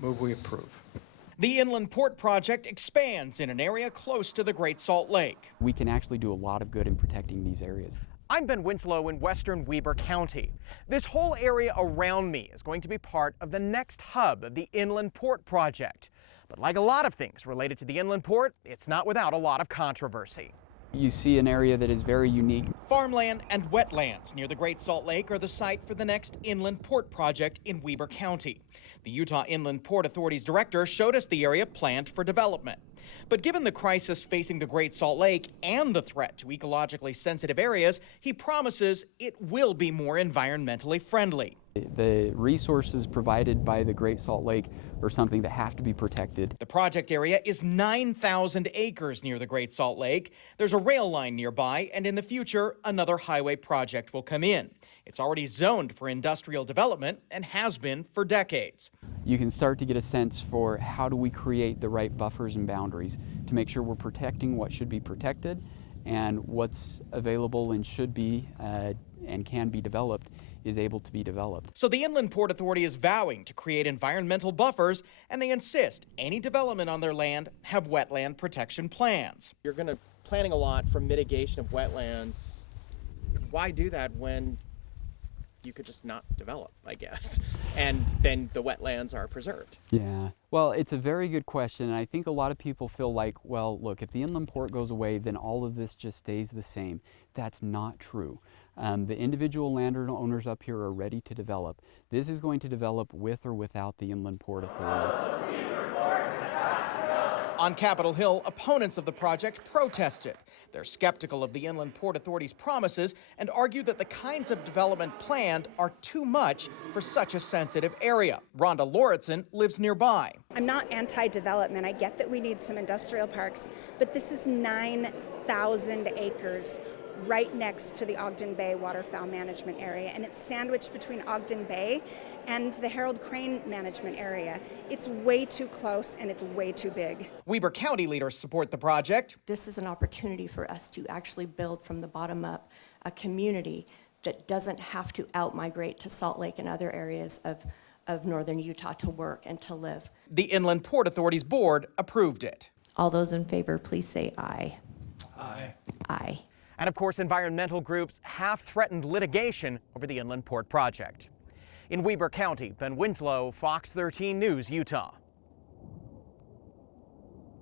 Move we approve. The Inland Port Project expands in an area close to the Great Salt Lake. We can actually do a lot of good in protecting these areas. I'm Ben Winslow in western Weber County. This whole area around me is going to be part of the next hub of the Inland Port Project. But like a lot of things related to the Inland Port, it's not without a lot of controversy. You see an area that is very unique. Farmland and wetlands near the Great Salt Lake are the site for the next Inland Port Project in Weber County. The Utah Inland Port Authority's director showed us the area planned for development. But given the crisis facing the Great Salt Lake and the threat to ecologically sensitive areas, he promises it will be more environmentally friendly. The resources provided by the Great Salt Lake are something that have to be protected. The project area is 9,000 acres near the Great Salt Lake. There's a rail line nearby, and in the future, another highway project will come in. It's already zoned for industrial development and has been for decades. You can start to get a sense for how do we create the right buffers and boundaries to make sure we're protecting what should be protected and what's available and should be and can be developed is able to be developed. So the Inland Port Authority is vowing to create environmental buffers, and they insist any development on their land have wetland protection plans. You're going to planning a lot for mitigation of wetlands. Why do that when you could just not develop, I guess, and then the wetlands are preserved? Yeah, well, it's a very good question, and I think a lot of people feel like, well, look, if the inland port goes away, then all of this just stays the same. That's not true. The individual landowners up here are ready to develop. This is going to develop with or without the Inland Port Authority. On Capitol Hill, opponents of the project protested. They're skeptical of the Inland Port Authority's promises and argue that the kinds of development planned are too much for such a sensitive area. Rhonda Lauritsen lives nearby. I'm not anti-development. I get that we need some industrial parks, but this is 9,000 acres right next to the Ogden Bay Waterfowl Management Area, and it's sandwiched between Ogden Bay and the Harold Crane Management Area. It's way too close and it's way too big. Weber County leaders support the project. This is an opportunity for us to actually build from the bottom up a community that doesn't have to out-migrate to Salt Lake and other areas of northern Utah to work and to live. The Inland Port Authority's board approved it. All those in favor, please say aye. Aye. Aye. And of course, environmental groups have threatened litigation over the Inland Port Project. In Weber County, Ben Winslow, Fox 13 News, Utah.